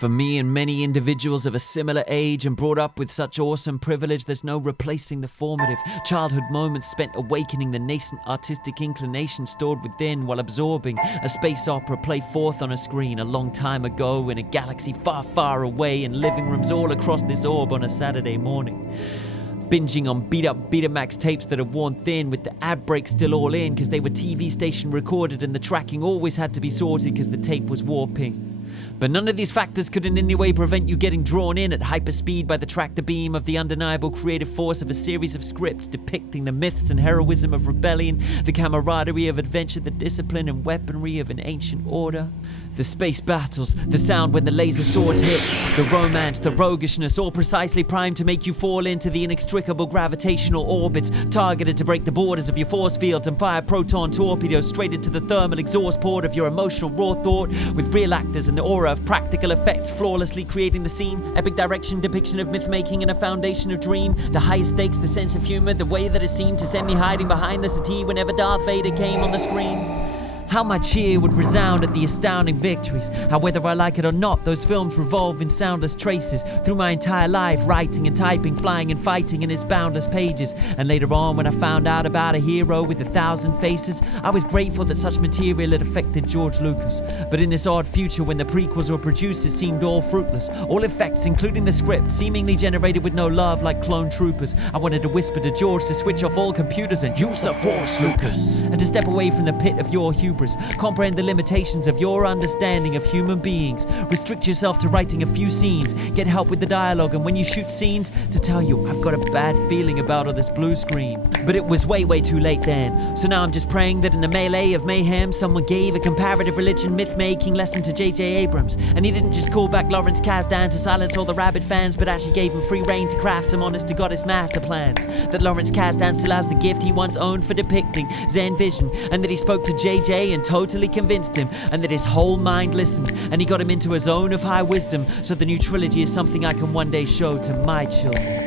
For me and many individuals of a similar age and brought up with such awesome privilege, there's no replacing the formative childhood moments spent awakening the nascent artistic inclination stored within while absorbing a space opera play forth on a screen a long time ago in a galaxy far, far away in living rooms all across this orb on a Saturday morning. Binging on beat-up Betamax tapes that are worn thin with the ad breaks still all in because they were TV station recorded and the tracking always had to be sorted because the tape was warping. But none of these factors could in any way prevent you getting drawn in at hyperspeed by the tractor beam of the undeniable creative force of a series of scripts depicting the myths and heroism of rebellion, the camaraderie of adventure, the discipline and weaponry of an ancient order. The space battles, the sound when the laser swords hit, the romance, the roguishness, all precisely primed to make you fall into the inextricable gravitational orbits, targeted to break the borders of your force fields and fire proton torpedoes straight into the thermal exhaust port of your emotional raw thought, with real actors and the aura of practical effects flawlessly creating the scene, epic direction, depiction of myth-making and a foundation of dream, the highest stakes, the sense of humor, the way that it seemed to send me hiding behind the settee whenever Darth Vader came on the screen. How my cheer would resound at the astounding victories. How whether I like it or not, those films revolve in soundless traces through my entire life, writing and typing, flying and fighting in its boundless pages. And later on, when I found out about a hero with 1,000 faces, I was grateful that such material had affected George Lucas. But in this odd future when the prequels were produced, it seemed all fruitless. All effects, including the script, seemingly generated with no love like clone troopers. I wanted to whisper to George to switch off all computers and use the Force, Lucas. And to step away from the pit of your hubris. Comprehend the limitations of your understanding of human beings. Restrict yourself to writing a few scenes. Get help with the dialogue, and when you shoot scenes, to tell you I've got a bad feeling about all this blue screen. But it was way too late then. So now I'm just praying that in the melee of mayhem, someone gave a comparative religion myth-making lesson to J.J. Abrams. And he didn't just call back Lawrence Kasdan to silence all the rabid fans, but actually gave him free reign to craft some honest-to-goddess master plans. That Lawrence Kasdan still has the gift he once owned for depicting Zen vision, and that he spoke to J.J. and totally convinced him, and that his whole mind listened, and he got him into a zone of high wisdom, so the new trilogy is something I can one day show to my children.